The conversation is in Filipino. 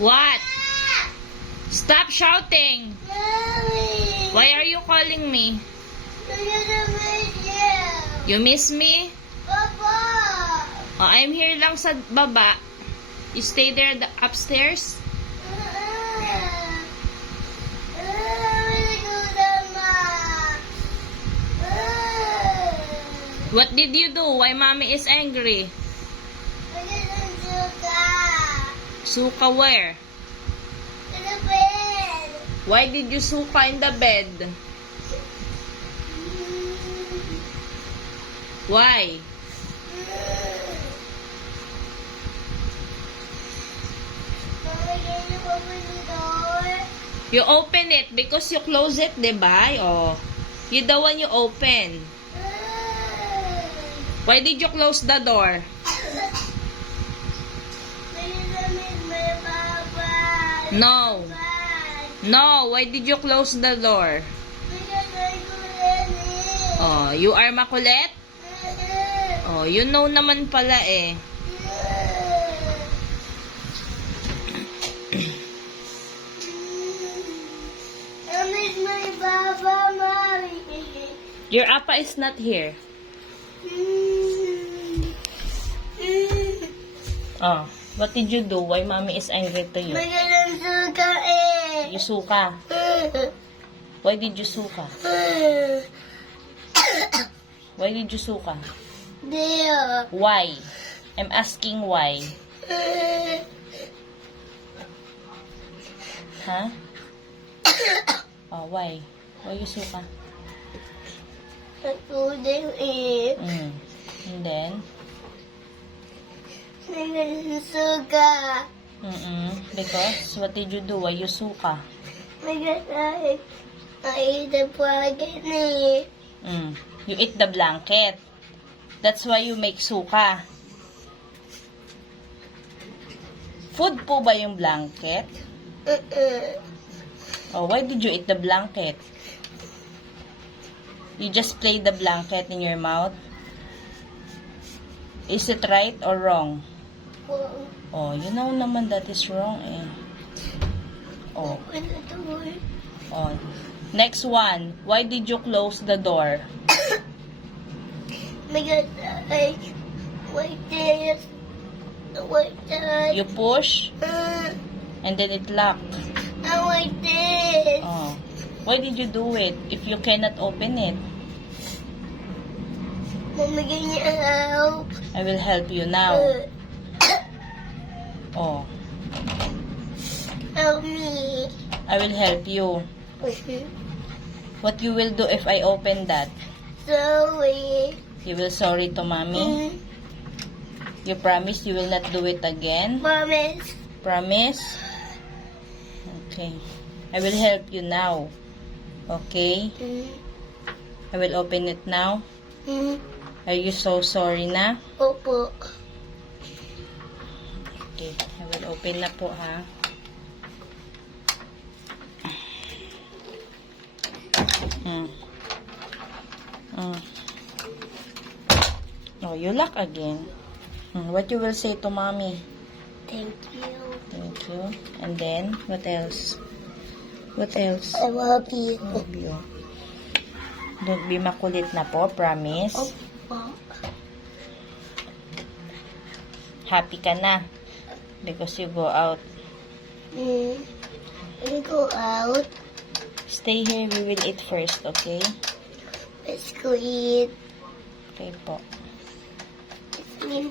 What? Stop shouting. Why are you calling me? You miss me? Papa. Oh, I'm here lang sa baba. You stay there the upstairs? What did you do? Why mommy is angry? Suka where? Why did you suka in the bed? Why? You open it because you close it, di ba? Oh. You the one you open. Why did you close the door? No. No, why did you close the door? Oh, you are makulit? Oh, you know naman pala eh. Your appa is not here. Mm. Mm. Oh, what did you do? Why mommy is angry to you? Magalang suka eh. You suka. Why did you suka? Why did you suka? There. Why? I'm asking why. Huh? Oh, why? Why you suka? Natulog eh. Mm. And then? Magalang suka. Mm-mm. Because, what did you do? Why you suka? Magalang ay the dragon eh. Mm. You eat the blanket. That's why you make suka. Food po ba yung blanket? Uh-uh. Oh, why did you eat the blanket? You just play the blanket in your mouth? Is it right or wrong? Oh, you know naman that is wrong eh. Oh, oh. Next one. Why did you close the door? Ay like this. Like that. You push Uh, and then it locked. I like this. Oh. Why did you do it if you cannot open it? Mama, can you help? I will help you now. Uh, Oh, help me. I will help you. What you will do if I open that? Sorry. You will sorry to mommy? Mm, You promise you will not do it again? Promise. Promise? Okay. I will help you now. Okay? Mm, I will open it now. mm, Are you so sorry na? Opo. Okay. I will open na po ha. Mm. Mm. Oh, you lock again. Mm, What you will say to mommy? Thank you. Thank you. And then, what else? What else? I love you. Love you. Don't be makulit na po, promise. Opo. Happy ka na. Because you go out. Mm. We go out. Stay here, we will eat first, okay? Let's go eat. Okay po. It's me.